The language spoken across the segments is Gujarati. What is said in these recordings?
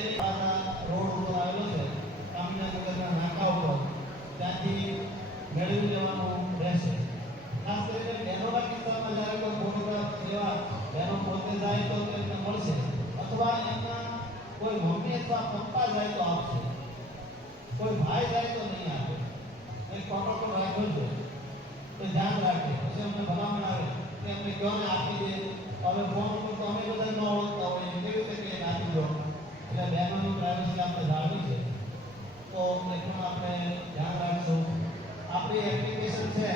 એની રોડ ઉપર આવેલો છે કામીનાનગરના નાકા ઉપર, ત્યાંથી મેળવી લેવાનું રહેશે. ખાસ કરીને બહેનોના કિસ્સામાં જ્યારે કોઈ ફોટોગ્રાફ જેવા બહેનો પોતે જાય તો તેમને મળશે, અથવા એમના કોઈ મમ્મી અથવા પપ્પા જાય તો આપશે, કોઈ ભાઈ જાય તો નહીં આપે. એક પ્રોટોકોલ રાખવો જોઈએ, તો ધ્યાન રાખે. પછી અમને ભલામણ આવે કે અમને ક્યોને આપી દે, હવે ફોન ઉપર તો અમે બધા ન ઓળખતા હોય, કેવી રીતે કે આપી દો. એટલે બહેનોની પ્રાઇવસી આપણે જાળવી છે, તો એ પણ આપણે ધ્યાન રાખશું. આપણી એપ્લિકેશન છે,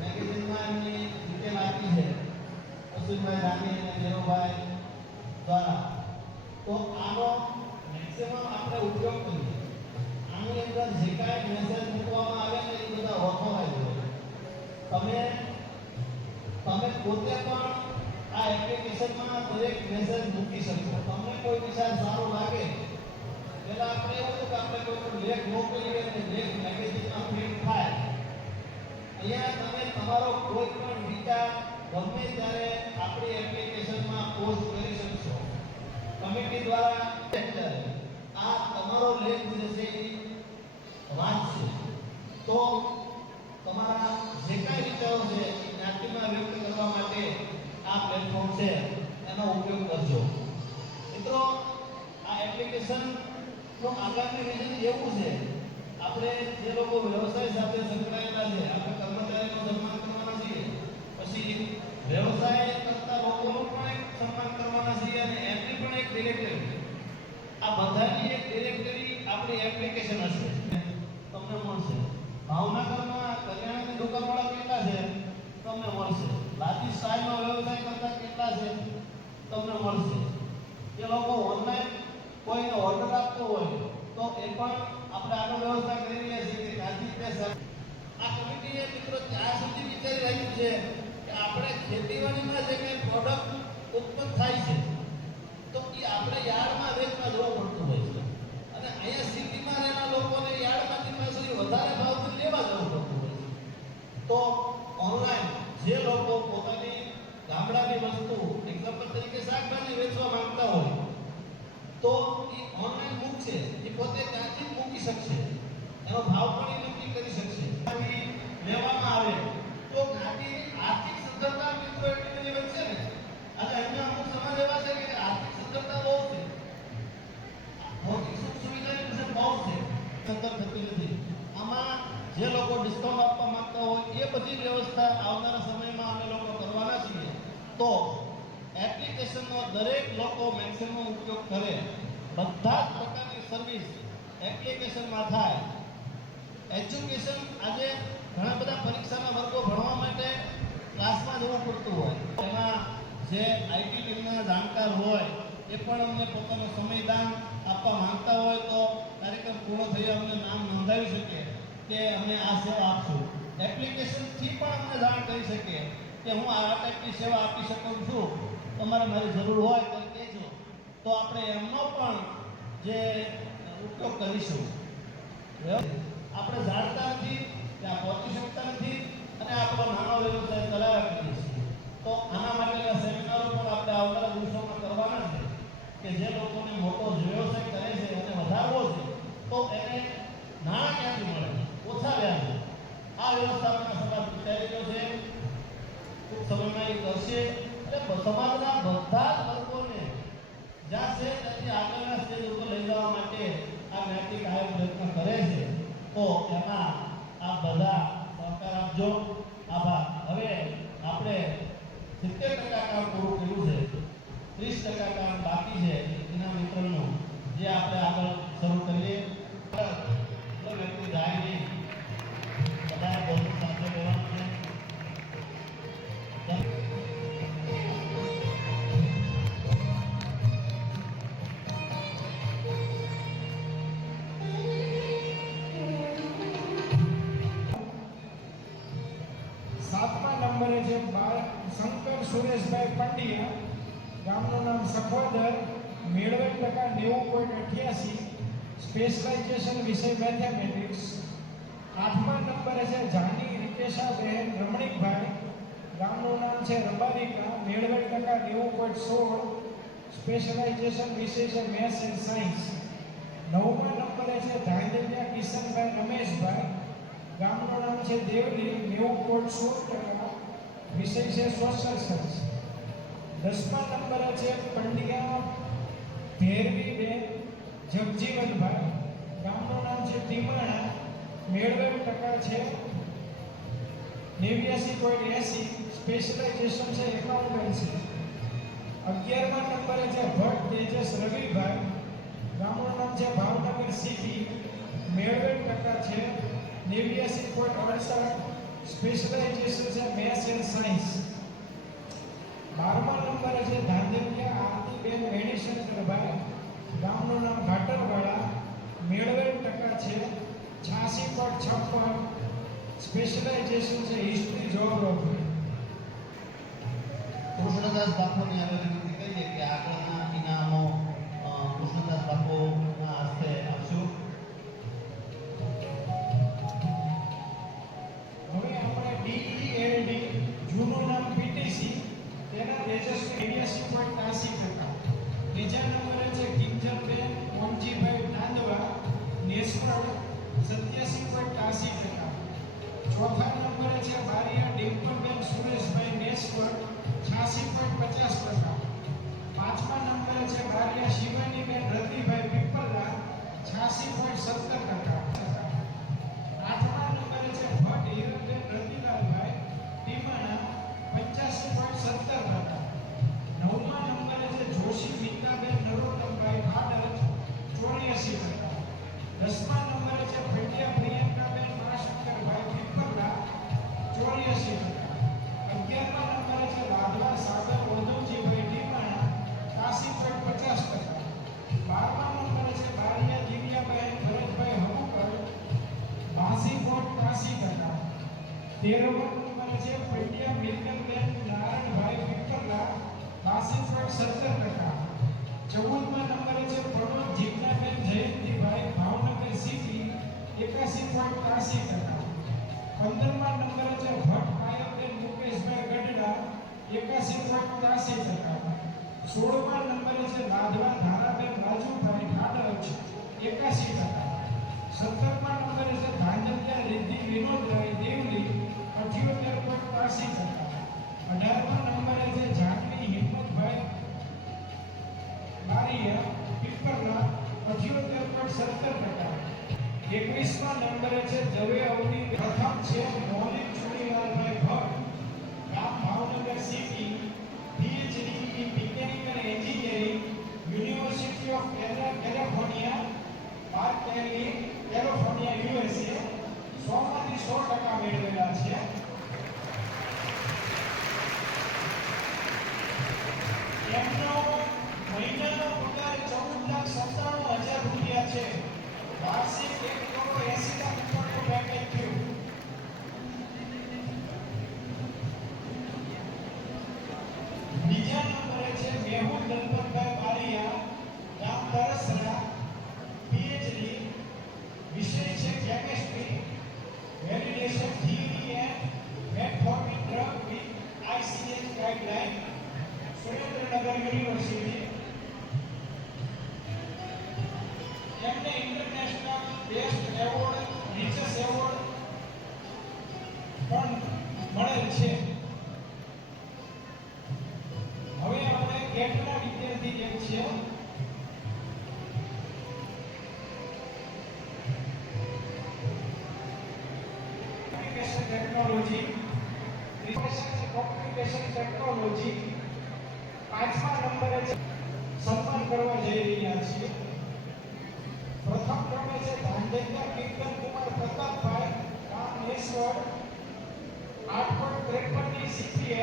મેગેઝિનમાં એમની ડિટેલ આપી છે અશ્વિનભાઈ રાણી અને દેવુભાઈ દ્વારા. તો આનો મેક્સિમમ આપણે ઉપયોગ કરીએ. આની અંદર જે કાંઈ મેસેજ મૂકવામાં આવે ને એ બધા ઓથોરાઇઝ હોય. તમે પોતે પણ આ એપ્લિકેશનમાં દરેક મેસેજ મૂકી શકશો. તમને કોઈ વિચાર સારો લાગે, પહેલા આપણે એવું હતું કે આપણે કોઈ પણ લેખ મોકલીએ અને લેખ મેગેઝિનમાં પ્રિન્ટ થાય. અહીંયા તમે તમારો કોઈ પણ વિચાર ગમે ત્યારે આપણી એપ્લિકેશનમાં પોસ્ટ કરી શકશો. કમિટી દ્વારા આ તમારો લેખ જે છે એ વાંચશે, તો તમારા જે કાંઈ વિચારો છે એ જ્ઞાતિમાં વ્યક્ત કરવા માટે આ પ્લેટફોર્મ છે, એનો ઉપયોગ કરજો. મિત્રો, આ એપ્લિકેશનનો આગામી વિઝન એવું છે, આપણે જે લોકો વ્યવસાય સાથે સંકળાયેલા છે, આપણે કર્મચારીનું સન્માન કરવાના છીએ, પછી વ્યવસાય કરતા લોકોનું પણ એક સન્માન કરવાના છીએ, અને એમની પણ એક ડિરેક્ટરી, આ બધાની એક ડિરેક્ટરી આપણી એપ્લિકેશન હશે, તમને મળશે. ભાવનગરમાં કરિયાણાની દુકાનવાળા કેટલા છે તમને મળશે. લાદી સ્ટાઇલનો વ્યવસાય કરતા કેટલા છે તમને મળશે. એ લોકો ઓનલાઈન કોઈને ઓર્ડર આપતો હોય તો એ પણ આપણે આનો વ્યવસ્થા કરી રહ્યા છીએ કે ત્યાંથી તે આ કમિટીએ મિત્રો ત્યાં સુધી વિચારી રહ્યું છે કે આપણે ખેતીવાડીમાં જે કંઈ પ્રોડક્ટ ઉત્પન્ન થાય છે તો એ આપણે યાર્ડમાં વેચવા જવું પડતું હોય છે, અને અહીંયા સિટીમાં રહેલા લોકોને યાર્ડમાંથી પાછું વધારે ભાવથી લેવા જવું પડતું હોય છે. તો ઓનલાઈન જે લોકો પોતાની ગામડાની વસ્તુ, એક્ઝામ્પલ તરીકે શાકભાજી વેચવા માંગતા હોય તો એ ઓનલાઈન મૂકશે, એ પોતે ત્યાંથી જ મૂકી શકશે, એનો ભાવ પણ એ નક્કી કરી શકશે. લેવામાં આવે તો જ્ઞાતિની આર્થિક સદ્ધરતા મિત્રો એટલી બધી વધશે ને. આજે અહીંયા અમુક સમાજ એવા છે કે આર્થિક સદ્ધરતા બહુ છે, ભૌતિક સુખ સુવિધાની વિશે બહુ છે, સદ્ધર થતી નથી. આમાં જે લોકો ડિસ્કાઉન્ટ આપવા માંગતા હોય એ બધી વ્યવસ્થા આવનારા સમયમાં અમે લોકો કરવાના છીએ. તો એપ્લિકેશનનો દરેક લોકો મેક્સિમમ ઉપયોગ કરે, બધા જ પ્રકારની સર્વિસ એપ્લિકેશનમાં થાય. એજ્યુકેશન, આજે ઘણા બધા પરીક્ષાના વર્ગો ભણવા માટે ક્લાસમાં જવું પડતું હોય, એમાં જે આઈટી ટીમના જાણકાર હોય એ પણ અમને પોતાનો સમયદાન આપવા માંગતા હોય તો કાર્યક્રમ પૂર્ણ થઈ અમને નામ નોંધાવી શકે કે અમે આ સેવા આપશું. એપ્લિકેશનથી પણ અમને જાણ કરી શકીએ કે હું આ ટાઈપની સેવા આપી શકું છું, તમારે મારી જરૂર હોય તો કહેજો, તો આપણે એમનો પણ જે ઉપયોગ કરીશું. આપણે જાણતા નથી, ત્યાં પહોંચી શકતા નથી, અને આપણો નાનો વ્યવસાય ચલાવ્યા કરીએ છીએ. તો આના માટેના સેમિનારો પણ આપણે આવનારા દિવસોમાં કરવાના છે કે જે લોકોને મોટો વ્યવસાય કરે છે અને વધારવો છે તો એને નાણાં ક્યાંથી મળે, ઓછા વ્યાજે. આ વ્યવસ્થાપના સમાજ વિચારી રહ્યો છે, ટૂંક સમયમાં એ કરશે, એટલે સમાજના બધા જ વર્ગોને જ્યાં છે ત્યાંથી આગળના સ્ટેજ ઉપર લઈ જવા માટે આ જ્ઞાતિ કાયમ પ્રયત્ન કરે છે. તો એમાં આ બધા સહકાર આપજો. આભાર. હવે આપણે 70% કામ પૂરું કર્યું છે, 30% કામ બાકી છે એના વિતરણનું, જે આપણે આગળ શરૂ કરીએ. વ્યક્તિ જાય નહીં, બધા ભોજન સાથે લેવાનું છે. નંબરે છે શંકર સુરેશભાઈ પંડ્યા, ગામનું નામ સખોદર, મેળવેલ ટકા 90.88, સ્પેશિયલાઇઝેશન વિષય મેથેમેટિક્સ. 8મા નંબરે છે જાની રિકેશાબેન રમણીકભાઈ, ગામનું નામ છે રબારિકા, મેળવેલ ટકા 90.16, સ્પેશિયલાઇઝેશન વિષય છે મેથ્સ એન્ડ સાયન્સ. 9મા નંબરે છે ધાંધલિયા કિશનભાઈ રમેશભાઈ, ગામનું નામ છે દેવલી, 90.16%, વિષય છે સોશિયલ સાયન્સ. 10મા નંબરે છે પંડ્યા ભેરવીબેન જગજીવનભાઈ, ગામનું નામ છે ટીમાણા, 99% છે 89.80, સ્પેશિયલાઇઝેશન છે એકાઉન્ટન્સી. 11મા નંબરે છે ભટ્ટ તેજસ રવિભાઈ, ગામનું નામ છે ભાવનગર સિટી, 99% છે 89.68, સ્પેશિયલાઇઝેશન છે મેથ્સ એન્ડ સાયન્સ. 12મા નંબરે છે ધાંધલિયા આરતીબેન વેણીશંકરભાઈ, ગામનું નામ ઘાટરવાડા, 99% છે 86.56, સ્પેશિયલાઇઝેશન છે હિસ્ટ્રી જોગ્રાફી. કૃષ્ણદાસ બાપુની હવે વિનંતી કરીએ કે આગળના ઇનામો કૃષ્ણદાસ બાપુના હસ્તે આપશું. હવે આપણે DELD, જૂનું નામ PTC, તેના તેજસ્વી 83.83%. બીજા નંબરે છે કિંજલબેન ઓમજીભાઈ નાંદવા, નેસફળ, 87.83%. ચોથા નંબરે છે બારિયા ડિમ્પલબેન સુરેશભાઈ, નેસફળ, 86.50%. પાંચમા નંબરે છે બારિયા શિવાનીબેન રતિભાઈ પીપલરા, 86.70%. આઠમા નંબરે છે ભટ્ટ હિરણબેન રતિલાલભાઈ, ટીમાણા, 85.70%. નવમા નંબરે છે જોશી મીતાબેન નરોત્તમભાઈ ભાડજ, 84%. 10મા નંબરે છે પંડ્યા પ્રિયંકાબેન માશંકરભાઈ પીપલરા, 84%. 11મા નંબરે છે વાધવા સાગર ઉદ્ધવજીભાઈ ટીમાણા, 83.50%. 12મા નંબરે છે બારિયા દિવ્યાબેન ભરતભાઈ હબુકર, 82.83%. 13મા નંબરે છે પંડ્યા મિલકતબેન નારાયણભાઈ પીપલરા, 82.70%. 14મા નંબરે છે પ્રણવ જીજ્ઞાબેન જયંતિભાઈ ભાવનગર સિટી, 81.83%. 15મા નંબરે છે ભટ્ટ કાયમબેન મુકેશભાઈ ગઢડા, 81.83%. 16મા નંબરે છે લાધવા ધારાબેન રાજુભાઈ ઠાડજ, 81%. 17મા નંબરે છે ધાંધલિયા રિદ્ધિ વિનોદરાય દેવલી, 78.83%. 18મા નંબરે છે જાનવી હિંમતભાઈ બારિયા પીપલરા, 78.70%. 21મા નંબરે છે જવે અવની પ્રથમ છે મૌલિક ચુડીલાલભાઈ ભટ્ટ, ગામ Bhavnagar city, PhD in Mechanical Engineering, University of California, Berkeley, California, USA, 100માંથી 100% મેળવેલા છે. એમનો મહિનાનો પગાર 14,97,000 રૂપિયા છે. વાર્ષિક 1,80,00,000 ઉપરનું પેકેજ થયું. બીજા નંબરે છે મેહુલ દલપતભાઈ બારિયા, ગામ તરસરા, PhD, વિષય છે chemistry, validation theory and method drug with ICH guideline, Surendranagar university. એમને international best award, research award પણ મળેલ છે. હવે આપણે કેટલા વિદ્યાર્થી જે છે કોમ્યુનિકેશન ટેકનોલોજી, કોમ્યુનિકેશન ટેકનોલોજી 5મા નંબરે સન્માન કરવા જઈ રહ્યા છીએ. પ્રથમ ક્રમે છે ધાંધલિયા કીર્તન કુમાર પ્રતાપભાઈ, ગામ નેસવડ, 8.53 ની CPA.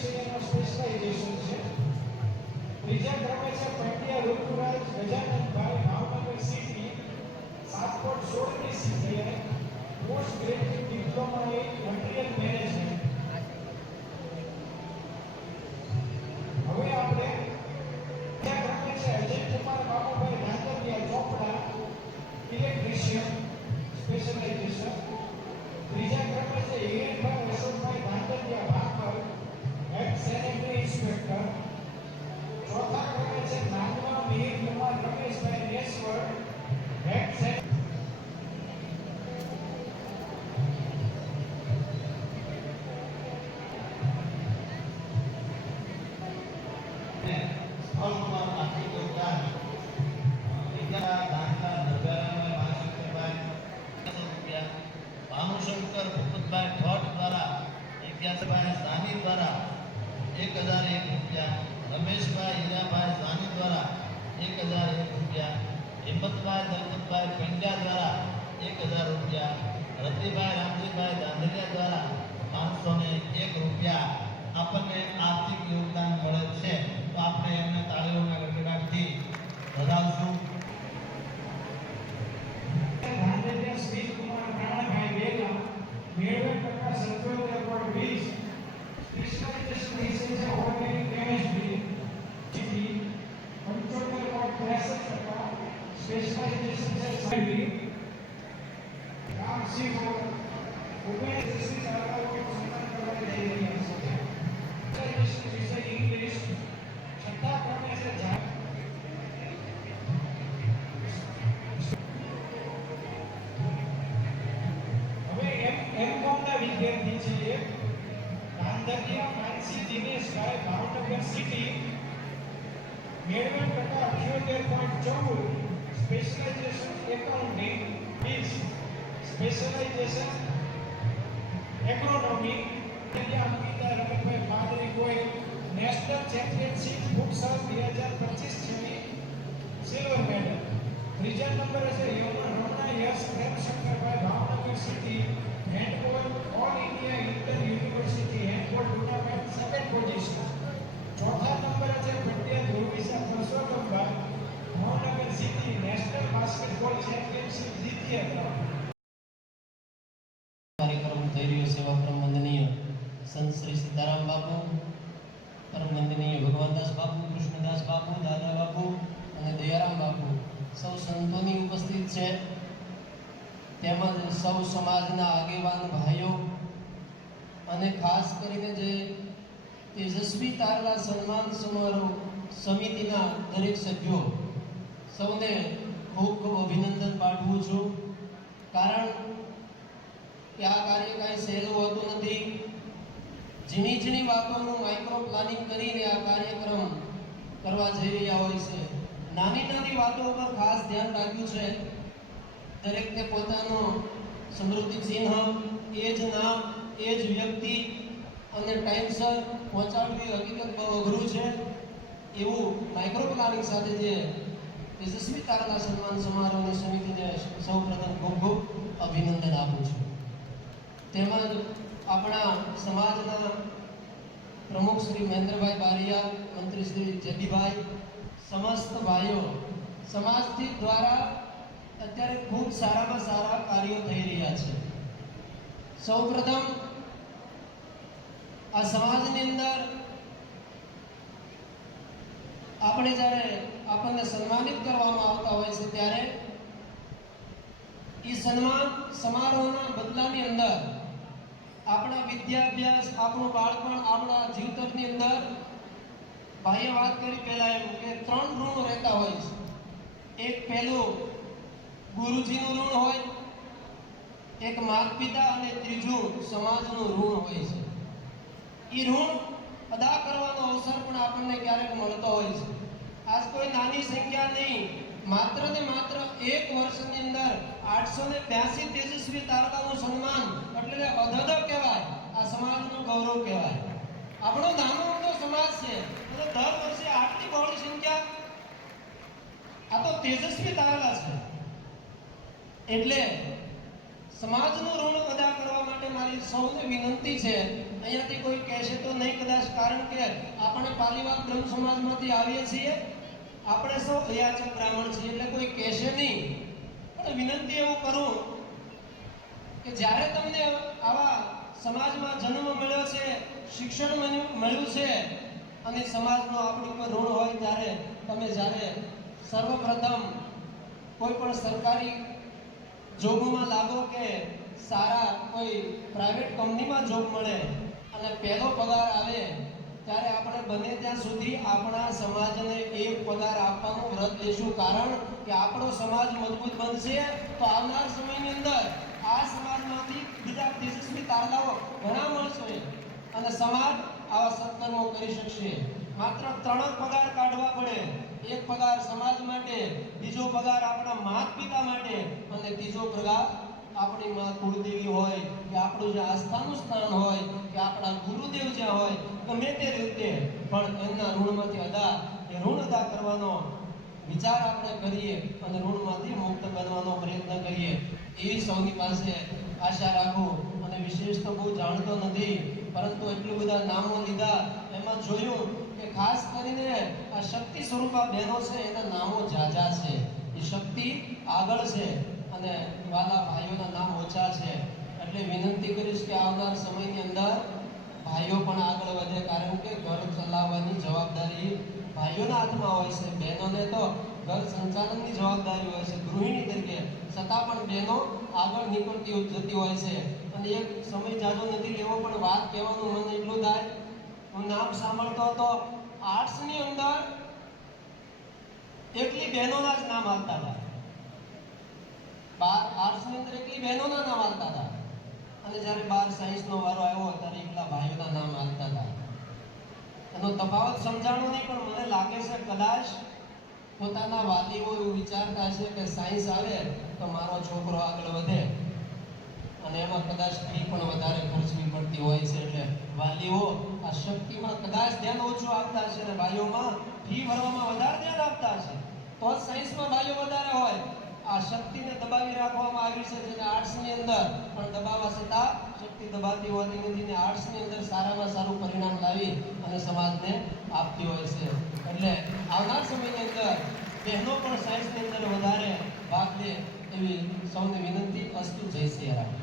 વિષયનો સ્પેશિયલાઇઝેશન છે. ત્રીજા ક્રમે છે પંડ્યા ઋતુરાજ ગજાનંદભાઈ, ભાવનગર સિટી, 7.16ની CPA, post graduate diploma in material management. હવે આપણે બીજા ક્રમે છે અજયકુમાર બાબુભાઈ રાંધરિયા ચોપડા, ઇલેક્ટ્રિશિયન સ્પેશિયલાઇઝેશન. ત્રીજા ક્રમે છે હિરેનભાઈ અશોકભાઈ રાંધરિયા ભાકર, એક્સ સેનેટરી ઇન્સ્પેક્ટર. ચોથા ક્રમે છે નાગવા મિહિર કુમાર રમેશભાઈ નેસવર, એક્સ સ્થળમાં આર્થિક યોગદાન બીજા દાખલા નરગારામાં ₹500, ભાનુશંકર ભૂપતભાઈ ભટ્ટ દ્વારા 81 સાની દ્વારા ₹1001, રમેશભાઈ હીરાભાઈ સાની દ્વારા ₹1001, હિંમતભાઈ દલપતભાઈ પંડ્યા દ્વારા ₹1000, રતિભાઈ રામજીભાઈ દાંધરિયા દ્વારા ₹501 આપણને આર્થિક યોગદાન મળે છે. તો આપણે એમને તાળીઓના ગડગડાટથી વધાવશું. રાંધરિયા શ્રીકુમાર રાણાભાઈ વેલા, મેળવે ટકા 77.20, સ્પેશિયલાઇઝેશન વિષય છે ઓર્ગેનિક કેમિસ્ટ્રી, જીપી 75.63%, સ્પેશિયલાઇઝેશન છે સાયન્સ. રામ સિંહ 19 શાળાઓ સન્માન કરવા જઈ રહ્યા છે. સ્પેશિયલાઇઝેશન વિષય ઇંગ્લિશ. છઠ્ઠા ક્રમે છે હવે એમકોમના વિદ્યાર્થી છે રાંધરિયા માનસી દિનેશભાઈ, ભાવનગર સિટી, મેળવે ટકા 78.14, specialisation accounting, specialisation agronomy. Ankita Ramanbhai Padri કોઈ નેશનલ ચેમ્પિયનશિપ ફુટસલ 2025 છે સિલ્વર મેડલ. ત્રીજા નંબરે છે Ramana Yash Premshankarbhai, Bhavnagar city, handball all India inter university handball tournament 2nd position. ચોથા નંબરે છે Pandya Dhruvisha Parsottambhai, Bhavnagar city, national basketball championship 2ય ક્રમ. કાર્યક્રમ થઈ રહ્યો સેવા પરમ વંદનીય સંત શ્રી સીતારામ બાપુ, પરમ વંદનીય ભગવાનદાસ બાપુ, કૃષ્ણદાસ બાપુ, દાદા બાપુ અને દયારામ બાપુ સૌ સંતોની ઉપસ્થિત છે, તેમજ સૌ સમાજના આગેવાન ભાઈઓ અને ખાસ કરીને જે તેજસ્વી તારલા સન્માન સમારોહ સમિતિના દરેક સભ્યો સૌને ખૂબ ખૂબ અભિનંદન પાઠવું છું. કારણ કે આ કાર્ય કાંઈ સહેલું હોતું નથી. ઝીણી ઝીણી વાતોનું માઇક્રો પ્લાનિંગ કરીને આ કાર્યક્રમ કરવા જઈ રહ્યા હોય છે. નાની નાની વાતો પર ખાસ ધ્યાન રાખ્યું છે. દરેકને પોતાનો સમૃદ્ધિ ચિહ્ન, એ જ નામ, એ જ વ્યક્તિ અને ટાઈમસર પહોંચાડવી હકીકત બહુ અઘરું છે. એવું માઇક્રો પ્લાનિંગ સાથે જે તેજસ્વી તારલા સન્માન સમારોહની સમિતિને સૌપ્રથમ ખૂબ ખૂબ અભિનંદન આપું છું. તેમજ આપણા સમાજના પ્રમુખ શ્રી મહેન્દ્રભાઈ બારિયા, મંત્રી શ્રી જગીભાઈ, સમસ્ત ભાઈઓ, સમાજથી દ્વારા અત્યારે ખૂબ સારામાં સારા કાર્યો થઈ રહ્યા છે. સૌપ્રથમ આ સમાજની અંદર આપણે જ્યારે આપણને સન્માનિત કરવામાં આવતા હોય છે ત્યારે એ સન્માન સમારોહના બદલાની અંદર આપણા વિદ્યાભ્યાસ, આપણું બાળપણ, આપણા જીવતરની અંદર ભાઈએ વાત કરી પહેલા એમ કે 3 ઋણ રહેતા હોય છે. એક પહેલું ગુરુજીનું ઋણ હોય, એક માતા પિતા અને ત્રીજું સમાજનું ઋણ હોય છે. એ ઋણ અદા કરવાનો અવસર પણ આપણને ક્યારેક મળતો હોય છે. આજ કોઈ નાની સંખ્યા નહીં, માત્ર ને માત્ર 1 વર્ષની અંદર 882 તેજસ્વી તારકાનું સન્માન એટલે અધધ કહેવાય. આ સમાજનું ગૌરવ કહેવાય. આપણો નાનો મોટો સમાજ છે તો દર વર્ષે આટલી બહોળી સંખ્યા, આ તો તેજસ્વી તારકા છે. એટલે સમાજનું ઋણ અદા કરવા માટે મારી સૌને વિનંતી છે અહીંયાથી કોઈ કહેશે તો નહીં કદાચ, કારણ કે આપણે પાલીવાગ બ્રહ્મ સમાજમાંથી આવીએ છીએ, આપણે સૌ અયાચક બ્રાહ્મણ છીએ, એટલે કોઈ કહેશે નહીં. પણ વિનંતી એવું કરું કે જ્યારે તમને આવા સમાજમાં જન્મ મળ્યો છે, શિક્ષણ મળ્યું છે અને સમાજનો આપણી ઉપર ઋણ હોય, ત્યારે તમે જ્યારે સર્વપ્રથમ કોઈ પણ સરકારી જોબમાં લાગો કે સારા કોઈ પ્રાઇવેટ કંપનીમાં જોબ મળે અને પહેલો પગાર આવે, ત્યારે આપણે બને ત્યાં સુધી આપણા સમાજને એક પગાર આપવાનું વ્રત લેશું. કારણ કે આપણો સમાજ મજબૂત બનશે તો આવનાર સમયની અંદર આ સમાજમાંથી બીજા તેજસ્વી તારલાઓ ઘણા મળશે અને સમાજ આવા સત્કર્મો કરી શકશે. માત્ર 3 જ પગાર કાઢવા પડે. એક પગાર સમાજ માટે, બીજો પગાર આપણા માતા પિતા માટે અને ત્રીજો પગાર આપણી માં કુળદેવી હોય કે આપણું જે આસ્થાનું સ્થાન હોય કે આપણા ગુરુદેવ જ્યાં હોય, ગમે તે રીતે પણ એમના ઋણમાંથી ઋણ અદા કરવાનો વિચાર આપણે કરીએ અને ઋણમાંથી મુક્ત બનવાનો પ્રયત્ન કરીએ, એવી સૌની પાસે આશા રાખું. અને વિશેષ તો બહુ જાણતો નથી, પરંતુ એટલું બધા નામો લીધા, એમાં જોયું કે ખાસ કરીને આ શક્તિ સ્વરૂપા બહેનો છે, એના નામો ઝાઝા છે. એ શક્તિ આગળ છે અને વાલા ભાઈઓના નામ ઓછા છે. એટલે વિનંતી કરીશ કે આવનાર સમયની અંદર ભાઈઓ પણ આગળ વધે, કારણ કે ઘર ચલાવવાની જવાબદારી ભાઈઓના હાથમાં હોય છે. બહેનોને તો ઘર સંચાલનની જવાબદારી હોય છે ગૃહિણી તરીકે, છતાં પણ બહેનો આગળ નીકળતી જતી હોય છે. અને એક સમય જાજો નથી લેવો, પણ વાત કહેવાનું મને એટલું થાય, હું નામ સાંભળતો હતો, આર્ટ્સની અંદર એકલી બહેનોના જ નામ આવતા હતા. આર્ટ્સની અંદર એકલી બહેનોના નામ આવતા હતા અને જ્યારે 12 સાયન્સનો વારો આવ્યો ત્યારે એકલા ભાઈઓના નામ આવતા હતા. એનો તફાવત સમજાણો નહીં, પણ મને લાગે છે કદાચ પોતાના વાલીઓ એવું વિચારતા છે કે સાયન્સ આવે તો મારો છોકરો આગળ વધે, અને એમાં કદાચ ફી પણ વધારે ખર્ચવી પડતી હોય છે. એટલે વાલીઓ આ શક્તિમાં કદાચ ધ્યાન ઓછું આપતા છે અને ભાઈઓમાં ફી ભરવામાં વધારે ધ્યાન આપતા છે. તો જ સાયન્સમાં ભાઈઓ વધારે હોય. આ શક્તિને દબાવી રાખવામાં આવી છે, જેને આર્ટ્સની અંદર પણ દબાવવા છતાં શક્તિ દબાતી હોતી નથી ને આર્ટ્સની અંદર સારામાં સારું પરિણામ લાવી અને સમાજને આપતી હોય છે. એટલે આવનાર સમયની અંદર બહેનો પણ સાયન્સની અંદર વધારે ભાગ લે એવી સૌને વિનંતી. અસ્તુ. જય સિયારામ.